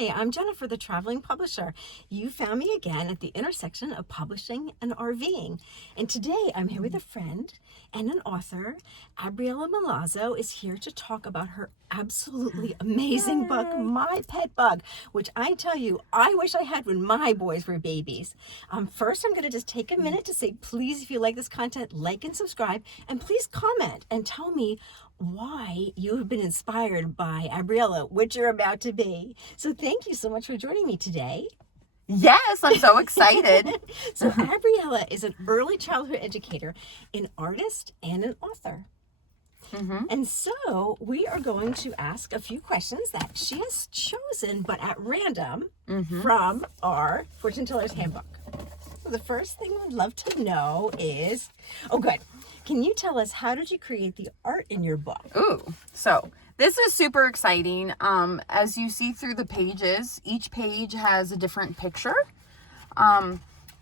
Hi, I'm Jennifer, the traveling publisher. You found me again at the intersection of publishing and RVing. And today I'm here with a friend and an author. Abriella Milazzo is here to talk about her absolutely amazing book, My Pet Bug, which I tell you, I wish I had when my boys were babies. First, I'm going to just take a minute to say, please, if you like this content, like and subscribe, and please comment and tell me why you have been inspired by Abriella, which you're about to be. So thank you so much for joining me today. Yes, I'm so excited. So Abriella is an early childhood educator, an artist, and an author. And so we are going to ask a few questions that she has chosen, but at random, from our Fortune Teller's Handbook. So the first thing we'd love to know is, can you tell us, how did you create the art in your book? Ooh, so this is super exciting. As you see through the pages, each page has a different picture.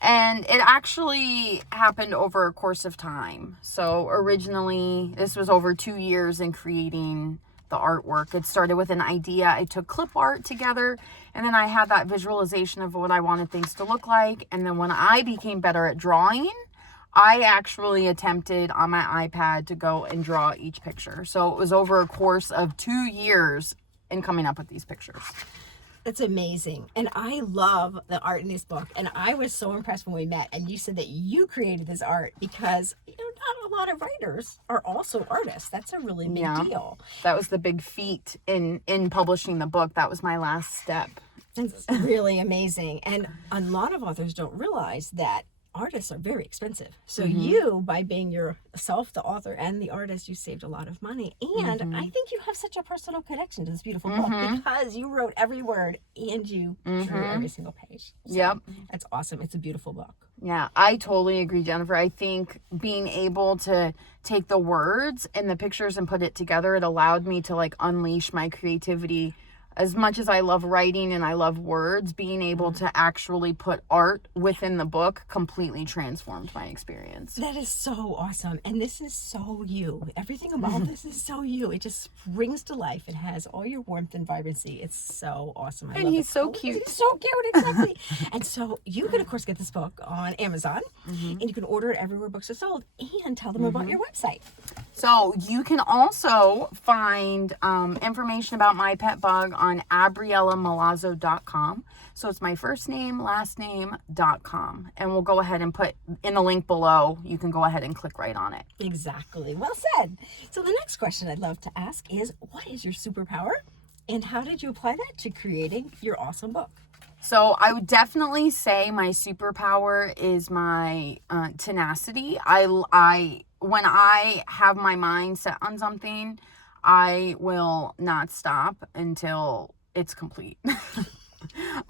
And it actually happened over a course of time. So originally, this was over 2 years in creating the artwork. It started with an idea. I took clip art together, and then I had that visualization of what I wanted things to look like. And then when I became better at drawing, I actually attempted on my iPad to go and draw each picture. So it was over a course of 2 years in coming up with these pictures. That's amazing. And I love the art in this book. And I was so impressed when we met and you said that you created this art because, not a lot of writers are also artists. That's a really big deal. That was the big feat in publishing the book. That was my last step. It's really amazing. And a lot of authors don't realize that artists are very expensive. So you, by being yourself, the author and the artist, you saved a lot of money. And I think you have such a personal connection to this beautiful book because you wrote every word and you drew every single page. So that's awesome. It's a beautiful book. Yeah, I totally agree, Jennifer. I think being able to take the words and the pictures and put it together, it allowed me to unleash my creativity. As much as I love writing and I love words, being able to actually put art within the book completely transformed my experience. That is so awesome. And this is so you. Everything about this is so you. It just springs to life. It has all your warmth and vibrancy. It's so awesome. And he's so cute. He's so cute, exactly. And so you can, of course, get this book on Amazon. And you can order it everywhere books are sold. And tell them about your website. So you can also find information about My Pet Bug on AbrielleMilazzo.com. So it's my first name, last name.com. And we'll go ahead and put in the link below. You can go ahead and click right on it. Exactly. Well said. So the next question I'd love to ask is, what is your superpower? And how did you apply that to creating your awesome book? So I would definitely say my superpower is my tenacity. When I have my mind set on something, I will not stop until it's complete.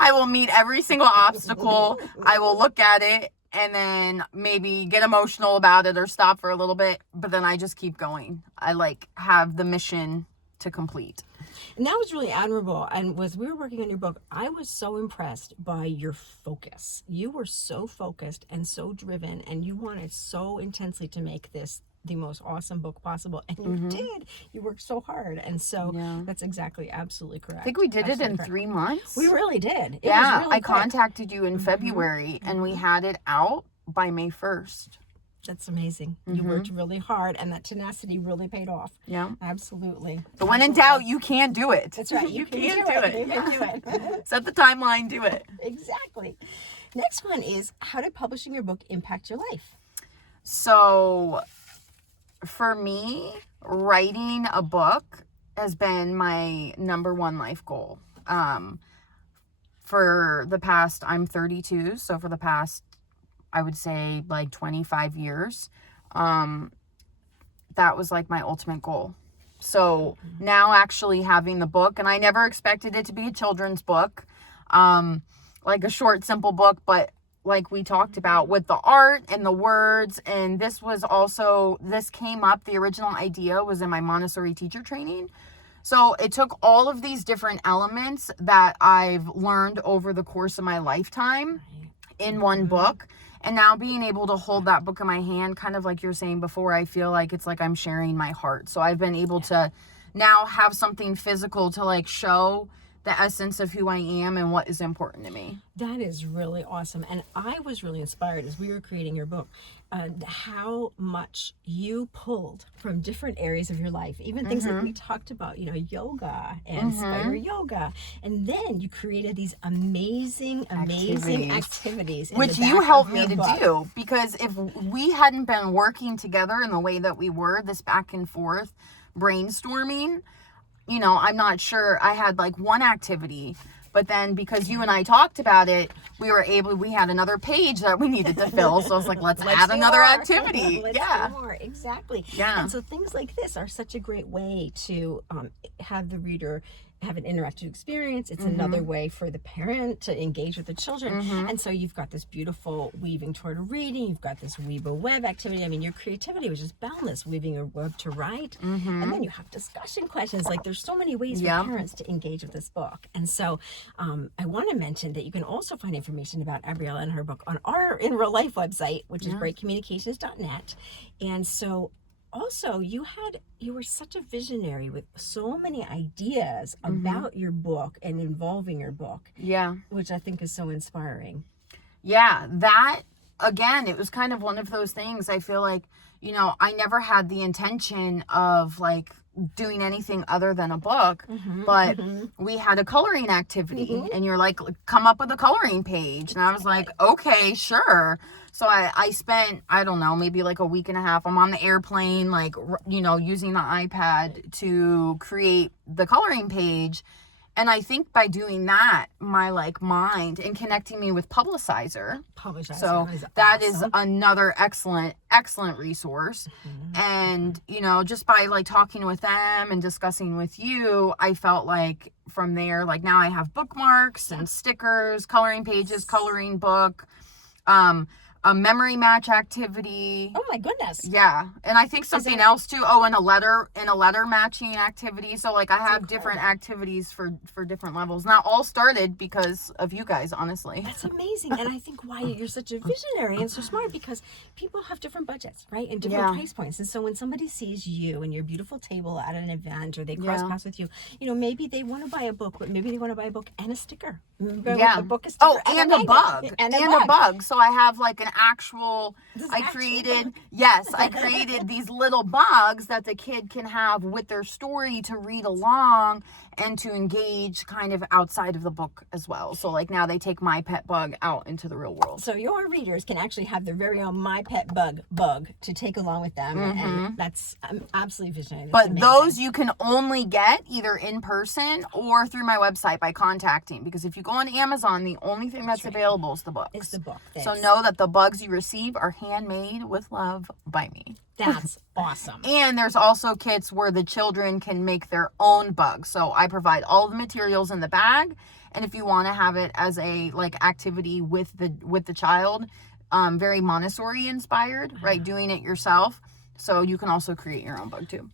I will meet every single obstacle. I will look at it and then maybe get emotional about it or stop for a little bit, but then I just keep going. I have the mission to complete. And that was really admirable. And as we were working on your book, I was so impressed by your focus. You were so focused and so driven, and you wanted so intensely to make this the most awesome book possible. And you did. You worked so hard. And so that's absolutely correct. I think we did it in 3 months. We really did. It was really quick. Contacted you in February and we had it out by May 1st. That's amazing. You worked really hard, and that tenacity really paid off. Yeah, absolutely. But when in doubt, you can do it. That's right. You can do it. You can do it. Set the timeline, do it. Exactly. Next one is, how did publishing your book impact your life? So, for me, writing a book has been my number one life goal. For the past, I'm 32, so for the past, I would say 25 years, that was my ultimate goal. So now actually having the book, and I never expected it to be a children's book, a short, simple book, but like we talked about with the art and the words, and this came up, the original idea was in my Montessori teacher training. So it took all of these different elements that I've learned over the course of my lifetime in one book. And now being able to hold that book in my hand, kind of like you're saying before, I feel like it's like I'm sharing my heart. So I've been able to now have something physical to show the essence of who I am and what is important to me. That is really awesome. And I was really inspired as we were creating your book, how much you pulled from different areas of your life, even things like we talked about, you know, yoga and spider yoga. And then you created these amazing activities in which the back you helped of me your to book. do, because if we hadn't been working together in the way that we were, this back and forth brainstorming, you know, I'm not sure. I had like one activity, but then because you and I talked about it, we had another page that we needed to fill. So I was like, let's add do another more. activity. Let's Yeah. do more. Exactly. Yeah. And so things like this are such a great way to have the reader have an interactive experience. It's another way for the parent to engage with the children. And so you've got this beautiful weaving toward reading. You've got this weave a web activity. I mean, your creativity was just boundless, weaving a web to write. And then you have discussion questions. Like, there's so many ways for parents to engage with this book. And so I want to mention that you can also find information about Abriella and her book on our in real life website, which is breakcommunications.net. And so also you were such a visionary with so many ideas about your book and involving your book, which I think is so inspiring. That, again, it was kind of one of those things. I feel like, you know, I never had the intention of like doing anything other than a book, but we had a coloring activity, and you're like, come up with a coloring page, and I was like, okay, sure. So I spent, I don't know, maybe like a week and a half. I'm on the airplane, like, you know, using the iPad to create the coloring page. And I think by doing that, my like mind and connecting me with Publicizer. So that is another excellent resource. And, you know, just by like talking with them and discussing with you, I felt like from there, like now I have bookmarks and stickers, coloring pages, coloring book, a memory match activity. Oh my goodness. Yeah. And I think something else too. Oh, and a letter matching activity. So like I have different activities for different levels. And that all started because of you guys, honestly. That's amazing. And I think why you're such a visionary and so smart, because people have different budgets, right? And different price points. And so when somebody sees you and your beautiful table at an event, or they cross paths with you, you know, maybe they want to buy a book, but maybe they want to buy a book and a sticker. A book, a sticker, oh, and a bug. And a bug. So I have like an actual, I created these little bugs that the kid can have with their story to read along and to engage kind of outside of the book as well. So like now they take my pet bug out into the real world. So your readers can actually have their very own my pet bug to take along with them. And that's absolutely visionary. But those you can only get either in person or through my website by contacting, because if you go on Amazon, the only thing that's available is the book. It's the book. So know that the bugs you receive are handmade with love by me. That's awesome. And there's also kits where the children can make their own bugs. So I provide all the materials in the bag, and if you want to have it as a like activity with the child, very Montessori inspired, right? Doing it yourself. So you can also create your own bug too.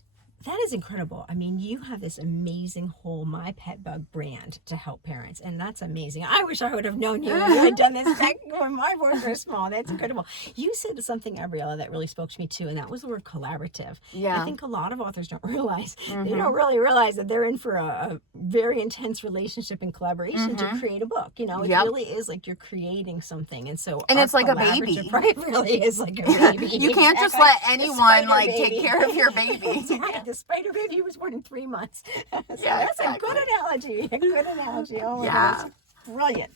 That is incredible. I mean, you have this amazing whole My Pet Bug brand to help parents, and that's amazing. I wish I would have known you had done this back when my boys were small. That's incredible. You said something, Abriella, that really spoke to me too, and that was the word collaborative. Yeah. I think a lot of authors don't realize, they don't really realize that they're in for a very intense relationship and collaboration to create a book. You know, it really is like you're creating something, and so and it's like a baby. Right? It really is like a baby. You can't just let anyone like take care of your baby. The spider baby was born in 3 months. So Yeah, that's a good analogy. A good analogy. Oh my goodness. Brilliant.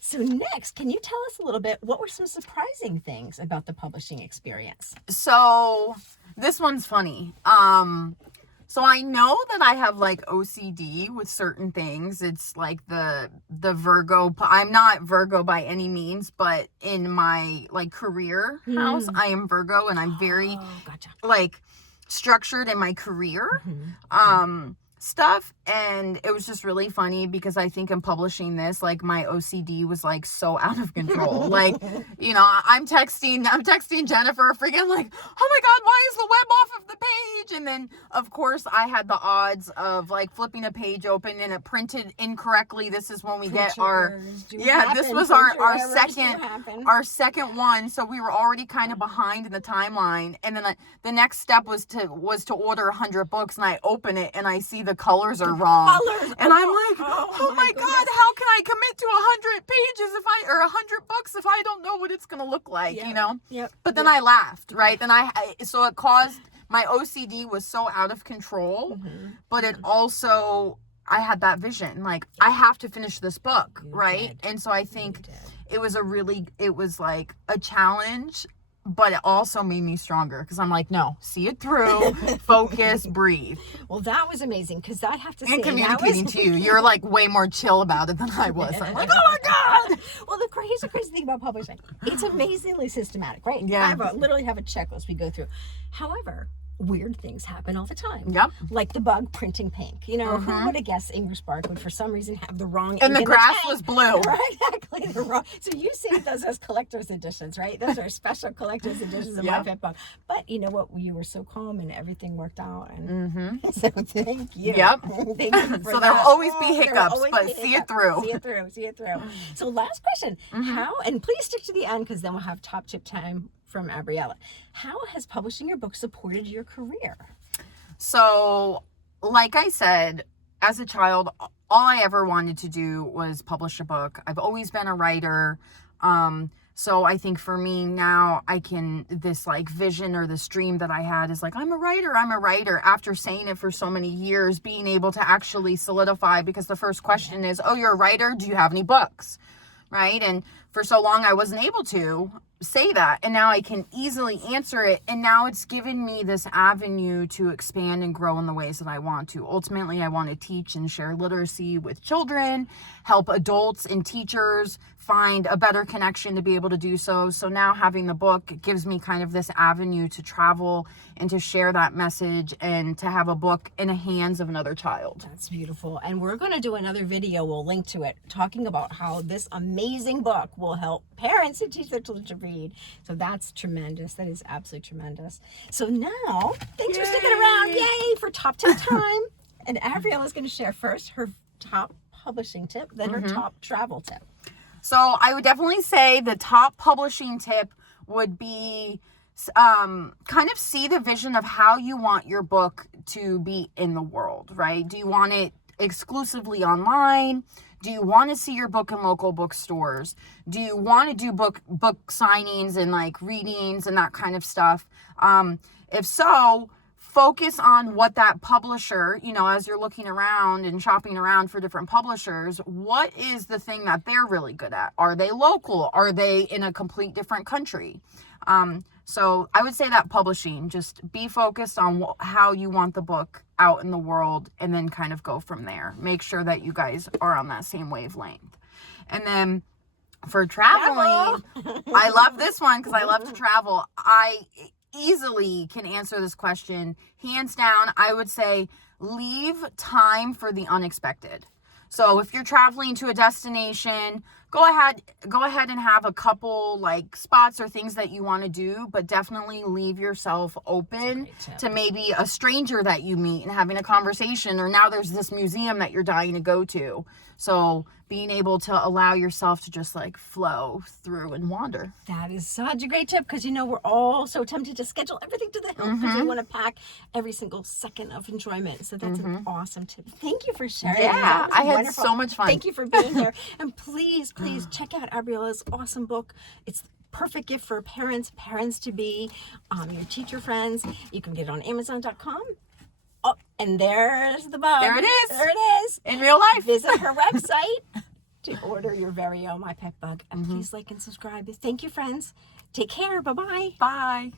So next, can you tell us a little bit, what were some surprising things about the publishing experience? So this one's funny. So I know that I have like OCD with certain things. It's like the Virgo. I'm not Virgo by any means, but in my like career house, I am Virgo, and I'm very like structured in my career stuff. And it was just really funny because I think in publishing this, like my OCD was like so out of control. Like, you know, I'm texting Jennifer freaking like, oh my God, why is the web off of the page? And then of course I had the odds of like flipping a page open and it printed incorrectly. This is when we get our, this was our second one. So we were already kind of behind in the timeline. And then the next step was to order 100 books, and I open it and I see the colors are wrong. And I'm like, oh my God, how can I commit to 100 pages or 100 books if I don't know what it's going to look like, you know? Yep. But then I laughed, right? Then so it caused, my OCD was so out of control, but it also, I had that vision, like, I have to finish this book, right? And so I think it was like a challenge, but it also made me stronger because I'm like, no, see it through, focus, breathe. Well, that was amazing because I have to say, and communicating to you, you're like way more chill about it than I was. I'm like, oh my God. Well, here's the crazy thing about publishing. It's amazingly systematic, right? Yeah. I literally have a checklist we go through. However, weird things happen all the time. Yep. Like the bug printing pink. You know, who would have guessed English Spark would for some reason have the wrong and ink the in grass tank? was blue. Right, exactly. The wrong. So you see those as collector's editions, right? Those are special collector's editions of my pet bug. But you know what? You were so calm and everything worked out. And so thank you. Yep. Thank you for So that. there will always be There will hiccups, always but be see it hiccups. through. See it through. So last question. How, and please stick to the end because then we'll have top tip time from Abriella. How has publishing your book supported your career? So, like I said, as a child, all I ever wanted to do was publish a book. I've always been a writer. So I think for me now, this like vision or this dream that I had is like, I'm a writer. After saying it for so many years, being able to actually solidify, because the first question is, oh, you're a writer. Do you have any books? Right? And for so long, I wasn't able to say that, and now I can easily answer it, and now it's given me this avenue to expand and grow in the ways that I want to. Ultimately, I want to teach and share literacy with children, help adults and teachers find a better connection to be able to do so. So now having the book gives me kind of this avenue to travel and to share that message and to have a book in the hands of another child. That's beautiful. And we're going to do another video, we'll link to it, talking about how this amazing book will help parents to teach their children to read. So that's tremendous. That is absolutely tremendous. So now, thanks for sticking around. Yay for top tip time. And Abriella is going to share first her top publishing tip, then her top travel tip. So I would definitely say the top publishing tip would be kind of see the vision of how you want your book to be in the world, right? Do you want it exclusively online? Do you want to see your book in local bookstores? Do you want to do book signings and like readings and that kind of stuff? If so, focus on what that publisher, you know, as you're looking around and shopping around for different publishers, what is the thing that they're really good at? Are they local? Are they in a complete different country? So I would say that publishing, just be focused on how you want the book out in the world and then kind of go from there. Make sure that you guys are on that same wavelength. And then for traveling, I love this one because I love to travel. I easily can answer this question. Hands down, I would say leave time for the unexpected. So if you're traveling to a destination, go ahead and have a couple like spots or things that you want to do, but definitely leave yourself open to maybe a stranger that you meet and having a conversation, or now there's this museum that you're dying to go to. So being able to allow yourself to just like flow through and wander. That is such a great tip because, you know, we're all so tempted to schedule everything to the hilt because we want to pack every single second of enjoyment. So that's an awesome tip. Thank you for sharing. Yeah, I had so much fun. Thank you for being here. And please check out Abriella's awesome book. It's perfect gift for parents to be, your teacher friends. You can get it on Amazon.com. Oh, and there's the bug. There it is. There it is. In real life. Visit her website to order your very own My Pet Bug. And please like and subscribe. Thank you, friends. Take care. Bye-bye. Bye.